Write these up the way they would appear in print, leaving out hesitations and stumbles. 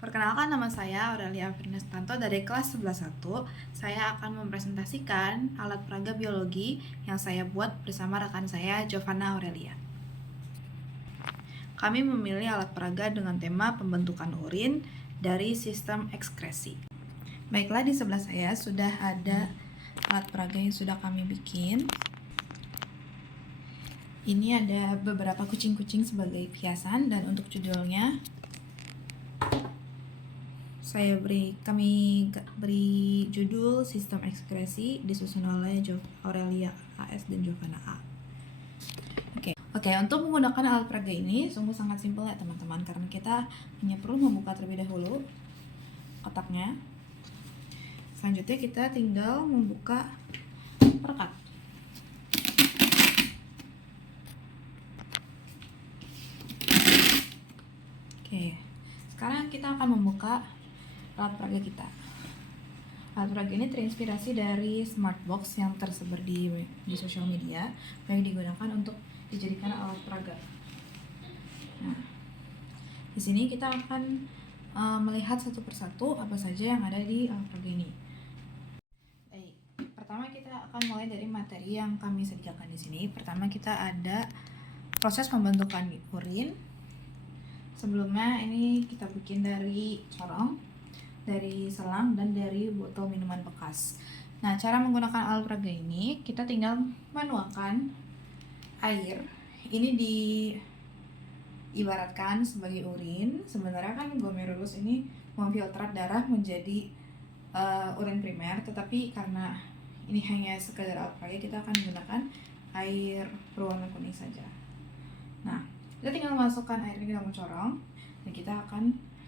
Perkenalkan, nama saya Aurelia Firnestanto dari kelas 11.1. Saya akan mempresentasikan alat peraga biologi yang saya buat bersama rekan saya, Giovanna Aurelia. Kami memilih alat peraga dengan tema pembentukan urin dari sistem ekskresi. Baiklah, di sebelah saya sudah ada alat peraga yang sudah kami bikin. Ini ada beberapa kucing-kucing sebagai hiasan, dan untuk judulnya kami beri judul Sistem Ekskresi, disusun oleh Aurelia AS dan Giovanna A. Oke, untuk menggunakan alat peraga ini sungguh sangat simpel ya teman-teman, karena kita hanya perlu membuka terlebih dahulu kotaknya. Selanjutnya kita tinggal membuka perekat. Oke, sekarang kita akan membuka alat peraga kita. Alat peraga ini terinspirasi dari smartbox yang tersebar di sosial media, yang digunakan untuk dijadikan alat peraga. Nah, di sini kita akan melihat satu persatu apa saja yang ada di alat peraga ini. Baik, pertama kita akan mulai dari materi yang kami sediakan di sini. Pertama kita ada proses pembentukan urin. Sebelumnya ini kita bikin dari corong, dari selang, dan dari botol minuman bekas. Nah, cara menggunakan alat peraga ini, kita tinggal menuangkan air. Ini diibaratkan sebagai urin. Sebenarnya kan glomerulus ini memfiltrat darah menjadi urin primer, tetapi karena ini hanya sekedar alat peraga, kita akan menggunakan air berwarna kuning saja. Nah, kita tinggal masukkan air ini ke dalam corong,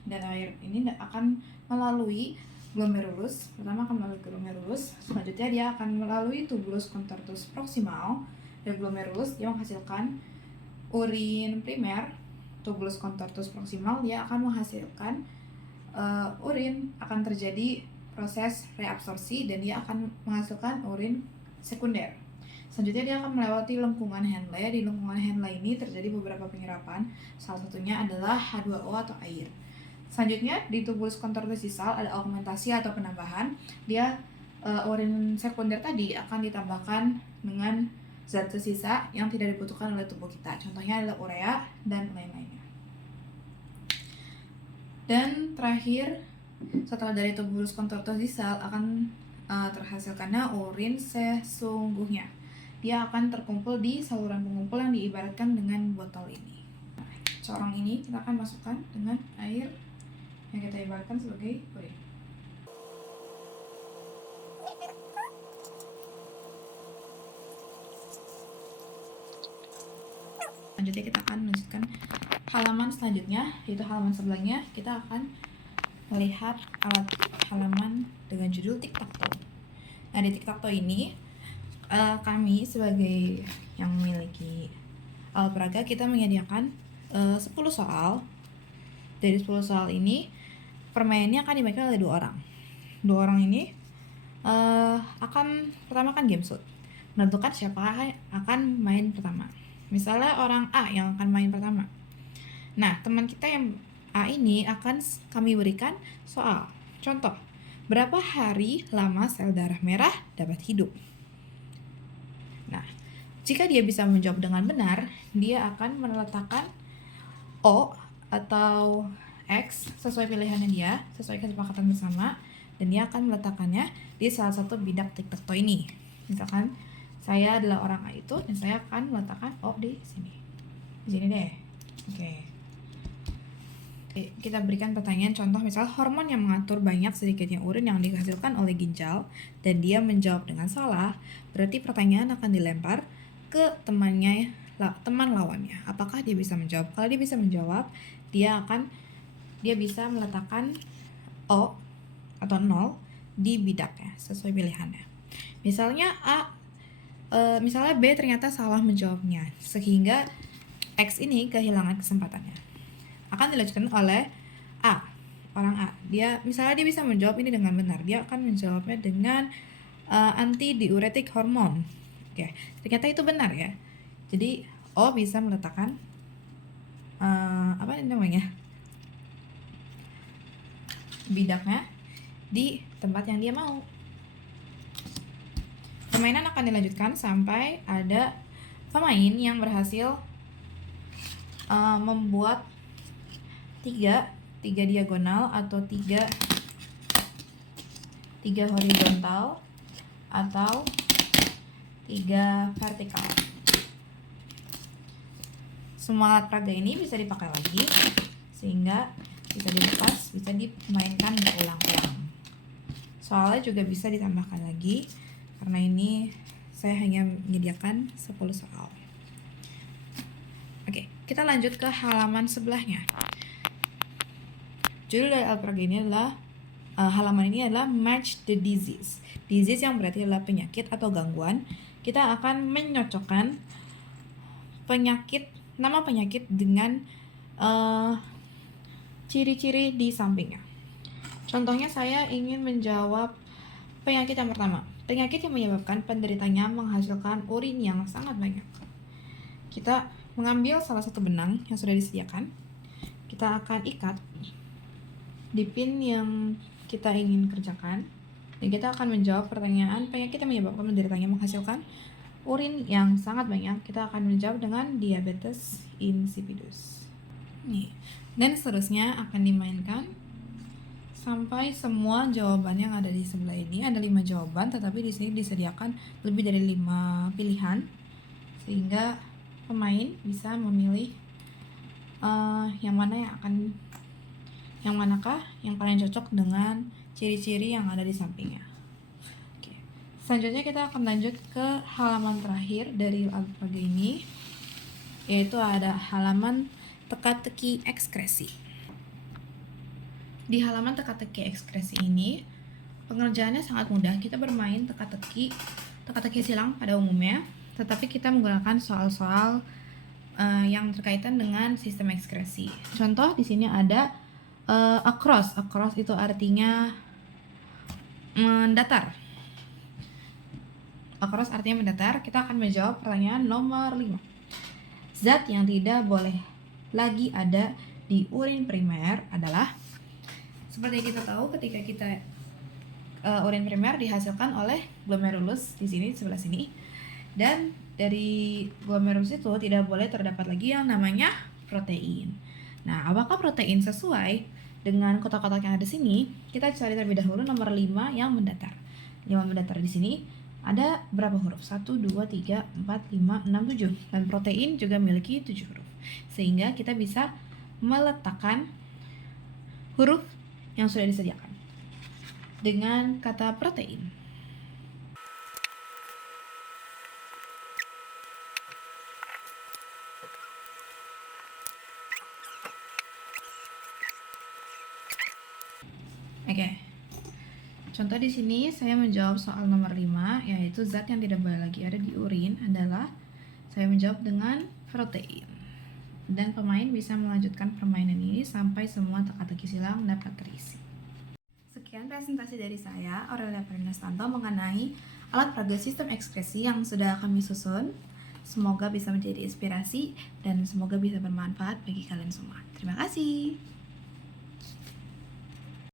dan air ini akan melalui glomerulus. Pertama akan melalui glomerulus, selanjutnya dia akan melalui tubulus contortus proximal. Dari glomerulus dia menghasilkan urin primer. Tubulus contortus proximal dia akan menghasilkan urin. Akan terjadi proses reabsorpsi dan dia akan menghasilkan urin sekunder. Selanjutnya dia akan melewati lengkungan Henle. Di lengkungan Henle ini terjadi beberapa penyerapan, salah satunya adalah H2O atau air. Selanjutnya di tubulus contortus sisal ada augmentasi atau penambahan. Dia urin sekunder tadi akan ditambahkan dengan zat tersisa yang tidak dibutuhkan oleh tubuh kita. Contohnya adalah urea dan lain-lainnya. Dan terakhir, setelah dari tubulus contortus sisal akan terhasilkannya urin sesungguhnya. Dia akan terkumpul di saluran pengumpul yang diibaratkan dengan botol ini. Nah, corong ini kita akan masukkan dengan air yang kita ibaratkan sebagai urin. Selanjutnya kita akan melanjutkan halaman selanjutnya, yaitu halaman sebelahnya. Kita akan melihat alat halaman dengan judul tic-tac-toe. Nah, di tic-tac-toe ini kami sebagai yang memiliki alat peraga, kita menyediakan 10 soal. Dari 10 soal ini, permainannya akan dimainkan oleh 2 orang. 2 orang ini pertama akan game shoot, menentukan siapa akan main pertama. Misalnya orang A yang akan main pertama. Nah, teman kita yang A ini akan kami berikan soal. Contoh, berapa hari lama sel darah merah dapat hidup? Nah, jika dia bisa menjawab dengan benar, dia akan meletakkan O atau X sesuai pilihannya dia, sesuai kesepakatan bersama, dan dia akan meletakkannya di salah satu bidak tic-tac-toe ini. Misalkan saya adalah orang A itu, dan saya akan meletakkan O di sini. Di sini deh. Oke. Kita berikan pertanyaan contoh, misal hormon yang mengatur banyak sedikitnya urin yang dihasilkan oleh ginjal, dan dia menjawab dengan salah, berarti pertanyaan akan dilempar ke teman lawannya. Apakah dia bisa menjawab? Kalau dia bisa menjawab, dia bisa meletakkan O atau 0 di bidaknya sesuai pilihannya. Misalnya B ternyata salah menjawabnya, sehingga X ini kehilangan kesempatannya. Akan dilanjutkan oleh A, orang A. Misalnya dia bisa menjawab ini dengan benar, dia akan menjawabnya dengan antidiuretik hormon. Oke, ternyata itu benar ya. Jadi O bisa meletakkan bidaknya di tempat yang dia mau. Permainan akan dilanjutkan sampai ada pemain yang berhasil membuat tiga diagonal atau tiga horizontal atau 3 vertikal. Semua alat peraga ini bisa dipakai lagi sehingga bisa dilepas, bisa dimainkan berulang-ulang. Soalnya juga bisa ditambahkan lagi karena ini saya hanya menyediakan 10 soal. Oke, kita lanjut ke halaman sebelahnya. Judul dari alat peraga ini adalah halaman ini adalah match the disease. Disease yang berarti adalah penyakit atau gangguan. Kita akan menyocokkan nama penyakit dengan ciri-ciri di sampingnya. Contohnya saya ingin menjawab penyakit yang pertama. Penyakit yang menyebabkan penderitanya menghasilkan urin yang sangat banyak. Kita mengambil salah satu benang yang sudah disediakan. Kita akan ikat di pin yang kita ingin kerjakan. Dan kita akan menjawab pertanyaan penyakit yang menyebabkan penderitanya menghasilkan urin yang sangat banyak. Kita akan menjawab dengan diabetes insipidus. Nih. Dan seterusnya akan dimainkan sampai semua jawaban yang ada di sebelah ini. Ada 5 jawaban, tetapi di sini disediakan lebih dari 5 pilihan sehingga pemain bisa memilih yang manakah yang paling cocok dengan ciri-ciri yang ada di sampingnya. Oke. Selanjutnya kita akan lanjut ke halaman terakhir dari alat peraga ini, yaitu ada halaman teka-teki ekskresi. Di halaman teka-teki ekskresi ini, pengerjaannya sangat mudah. Kita bermain teka-teki silang pada umumnya, tetapi kita menggunakan soal-soal yang berkaitan dengan sistem ekskresi. Contoh di sini ada across. Across itu artinya mendatar. Across artinya mendatar. Kita akan menjawab pertanyaan nomor 5. Zat yang tidak boleh lagi ada di urin primer adalah, seperti yang kita tahu ketika kita urin primer dihasilkan oleh glomerulus di sini, sebelah sini, dan dari glomerulus itu tidak boleh terdapat lagi yang namanya protein. Nah, apakah protein sesuai dengan kotak-kotak yang ada di sini? Kita cari terlebih dahulu nomor 5 yang mendatar. 5 mendatar di sini ada berapa huruf? 1, 2, 3, 4, 5, 6, 7. Dan protein juga memiliki 7 huruf. Sehingga kita bisa meletakkan huruf yang sudah disediakan dengan kata protein. Oke. Contoh di sini saya menjawab soal nomor 5, yaitu zat yang tidak boleh lagi ada di urin adalah, saya menjawab dengan protein. Dan pemain bisa melanjutkan permainan ini sampai semua teka-teki silang dapat terisi. Sekian presentasi dari saya, Aurelia Perinastanto, mengenai alat peraga sistem ekskresi yang sudah kami susun. Semoga bisa menjadi inspirasi dan semoga bisa bermanfaat bagi kalian semua. Terima kasih.